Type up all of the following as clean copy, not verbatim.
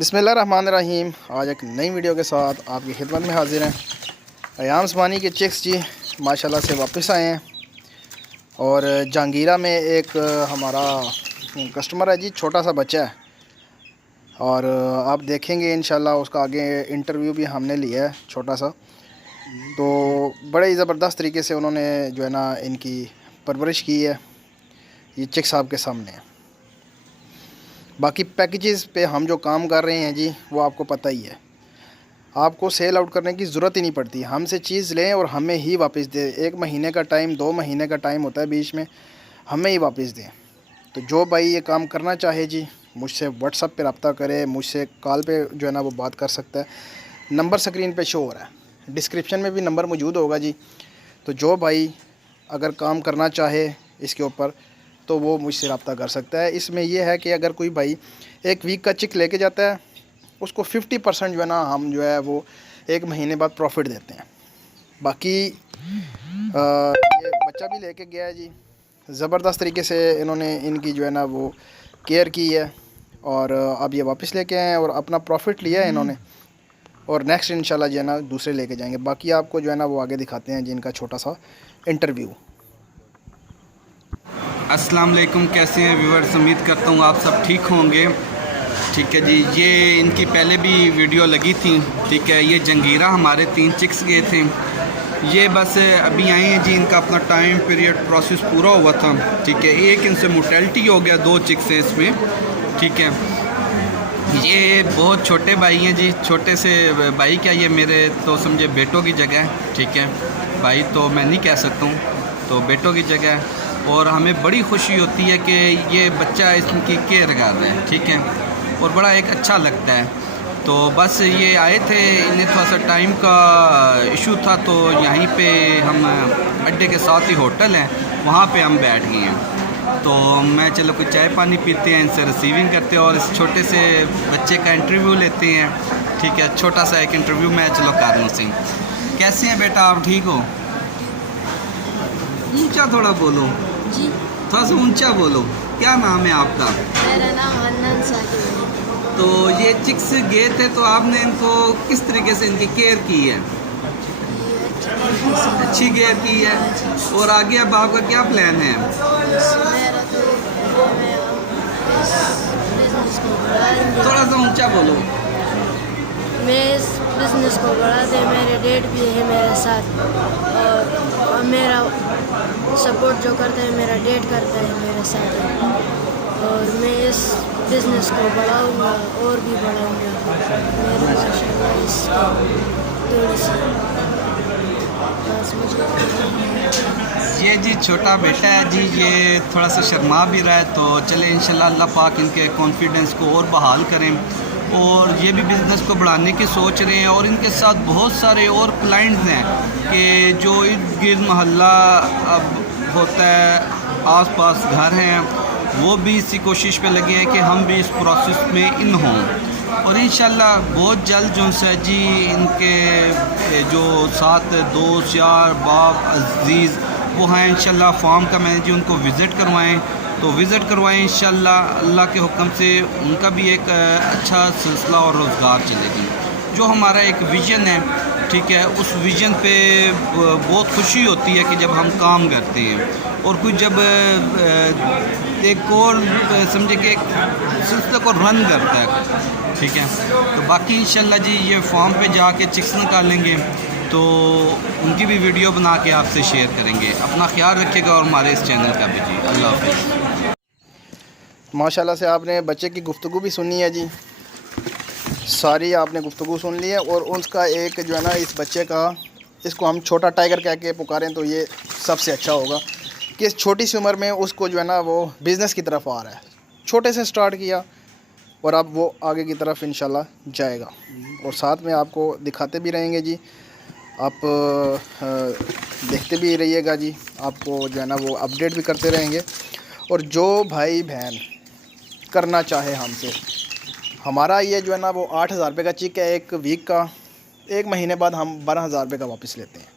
बिस्मिल्लाहिर्रहमानिर्रहीम। आज एक नई वीडियो के साथ आपकी खिदमत में हाजिर हैं। अयाम उस्मानी के चिक्स जी माशाल्लाह से वापस आए हैं। और जहांगीरा में एक हमारा कस्टमर है जी, छोटा सा बच्चा है और आप देखेंगे इंशाल्लाह उसका आगे इंटरव्यू भी हमने लिया है छोटा सा। तो बड़े ही ज़बरदस्त तरीके से उन्होंने जो है ना इनकी परवरिश की है। ये चिक्स आपके सामने है। बाकी पैकेजेस पे हम जो काम कर रहे हैं जी वो आपको पता ही है। आपको सेल आउट करने की ज़रूरत ही नहीं पड़ती। हमसे चीज़ लें और हमें ही वापस दें। 1 महीने का टाइम, 2 महीने का टाइम होता है बीच में, हमें ही वापस दें। तो जो भाई ये काम करना चाहे जी मुझसे व्हाट्सअप पे रब्ता करे, मुझसे कॉल पे जो है ना वो बात कर सकता है। नंबर स्क्रीन पे शो हो रहा है, डिस्क्रिप्शन में भी नंबर मौजूद होगा जी। तो जो भाई अगर काम करना चाहे इसके ऊपर तो वो मुझसे रब्ता कर सकता है। इसमें यह है कि अगर कोई भाई 1 वीक का चिक लेके जाता है उसको 50% जो है ना हम जो है वो 1 महीने बाद प्रॉफिट देते हैं। बाकी ये बच्चा भी लेके गया है जी, ज़बरदस्त तरीके से इन्होंने इनकी जो है ना वो केयर की है और अब ये वापस लेके आए हैं और अपना प्रॉफिट लिया है इन्होंने। और नेक्स्ट इंशाल्लाह जो है ना दूसरे लेके जाएंगे। बाकी आपको जो है ना वो आगे दिखाते हैं जिनका छोटा सा इंटरव्यू। अस्सलाम वालेकुम, कैसे हैं व्यूअर्स? उम्मीद करता हूँ आप सब ठीक होंगे। ठीक है जी, ये इनकी पहले भी वीडियो लगी थी। ठीक है, ये जंगीरा हमारे 3 चिक्स गए थे। ये बस अभी आए हैं जी, इनका अपना टाइम पीरियड प्रोसेस पूरा हुआ था। ठीक है, एक इनसे मोर्टेलिटी हो गया, 2 चिक्स हैं इसमें। ठीक है, ये बहुत छोटे भाई हैं जी, छोटे से भाई क्या, ये मेरे तो समझे बेटों की जगह है। ठीक है, भाई तो मैं नहीं कह सकता हूँ, तो बेटों की जगह है। और हमें बड़ी खुशी होती है कि ये बच्चा इसकी केयर कर रहा है। ठीक है, और बड़ा एक अच्छा लगता है। तो बस ये आए थे, इन्हें थोड़ा सा टाइम का इशू था, तो यहीं पे हम अड्डे के साथ ही होटल है, वहाँ पे हम बैठ गए हैं। तो मैं चलो कुछ चाय पानी पीते हैं, इनसे रिसीविंग करते हैं और इस छोटे से बच्चे का इंटरव्यू लेते हैं। ठीक है, छोटा सा एक इंटरव्यू मैं चलो कर लूँ सिंह। कैसे हैं बेटा आप, ठीक हो? ऊंचा थोड़ा बोलो जी, थोड़ा सा ऊंचा बोलो। क्या नाम है आपका? मेरा नाम हन्नान साकिब है। तो ये चिक्स गए थे, तो आपने इनको किस तरीके से इनकी केयर की है? ये अच्छी केयर की है। और आगे अब आपका क्या प्लान है? मेरा तो मैं इस बिजनेस को बढ़ा देंगे। थोड़ा सा ऊंचा बोलो। मैं इस बिजनेस को बढ़ा दे। मेरे डैड भी है मेरे साथ और मेरा सपोर्ट जो करता है मेरा डैड करता है मेरे साथ है। और मैं इस बिजनेस को बढ़ाऊंगा और भी बढ़ाऊंगा। मेरे माशाल्लाह इसको थोड़ी सी बस मुझे ये जी छोटा बेटा है जी, ये थोड़ा सा शर्मा भी रहा है। तो चले इंशाल्लाह अल्लाह पाक इनके कॉन्फिडेंस को और बहाल करें। और ये भी बिज़नेस को बढ़ाने की सोच रहे हैं और इनके साथ बहुत सारे और क्लाइंट्स हैं कि जो इर्द गिर्द मोहल्ला अब होता है, आसपास घर हैं, वो भी इसी कोशिश पे लगे हैं कि हम भी इस प्रोसेस में इन हों। और इंशाल्लाह बहुत जल्द जो है जी इनके जो साथ दोस्त यार बाप अजीज़ वो हैं, इंशाल्लाह फार्म का मैंने जी उनको विज़िट करवाएं, तो विज़िट करवाएं इंशाल्लाह। अल्लाह के हुक्म से उनका भी एक अच्छा सिलसिला और रोज़गार चलेगी। जो हमारा एक विज़न है, ठीक है, उस विज़न पे बहुत खुशी होती है कि जब हम काम करते हैं और कुछ जब एक और समझे कि एक सिलसिले को रन करता है। ठीक है, तो बाकी इंशाल्लाह जी ये फॉर्म पे जाके चिक्स निकालेंगे तो उनकी भी वीडियो बना के आपसे शेयर करेंगे। अपना ख्याल रखिएगा और हमारे इस चैनल का भी जी। अल्लाह हाफ़िज़। माशाल्लाह से आपने बच्चे की गुफ्तगू भी सुनी है जी, सारी आपने गुफ्तगू सुन ली है। और उसका एक जो है ना इस बच्चे का, इसको हम छोटा टाइगर कह के पुकारें तो ये सबसे अच्छा होगा कि इस छोटी सी उम्र में उसको जो है ना वो बिज़नेस की तरफ आ रहा है। छोटे से स्टार्ट किया और अब वो आगे की तरफ इंशाल्लाह जाएगा। और साथ में आपको दिखाते भी रहेंगे जी, आप देखते भी रहिएगा जी, आपको जो है ना वो अपडेट भी करते रहेंगे। और जो भाई बहन करना चाहे हमसे, हमारा ये जो है ना वो 8,000 रुपये का चिक है 1 वीक का। 1 महीने बाद हम 12,000 रुपये का वापस लेते हैं।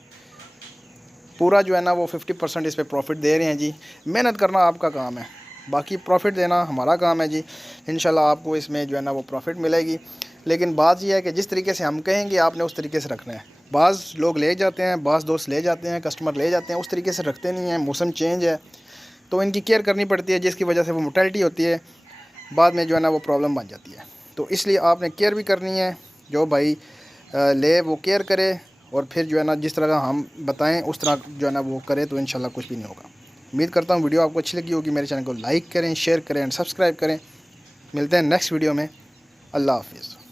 पूरा जो है ना वो 50% इस पर प्रॉफिट दे रहे हैं जी। मेहनत करना आपका काम है, बाकी प्रॉफिट देना हमारा काम है जी। इंशाल्लाह आपको इसमें जो है ना वो प्रॉफिट मिलेगी। लेकिन बात यह है कि जिस तरीके से हम कहेंगे आपने उस तरीके से रखना है। बाज़ लोग ले जाते हैं, बाज़ दोस्त ले जाते हैं, कस्टमर ले जाते हैं, उस तरीके से रखते नहीं हैं। मौसम चेंज है तो इनकी केयर करनी पड़ती है, जिसकी वजह से वो मोर्टेलिटी होती है, बाद में जो है ना वो प्रॉब्लम बन जाती है। तो इसलिए आपने केयर भी करनी है। जो भाई ले वो केयर करे और फिर जो है ना जिस तरह का हम बताएं उस तरह जो है ना वो करे तो इंशाल्लाह कुछ भी नहीं होगा। उम्मीद करता हूँ वीडियो आपको अच्छी लगी होगी। मेरे चैनल को लाइक करें, शेयर करें एंड सब्सक्राइब करें। मिलते हैं नेक्स्ट वीडियो में। अल्लाह हाफिज़।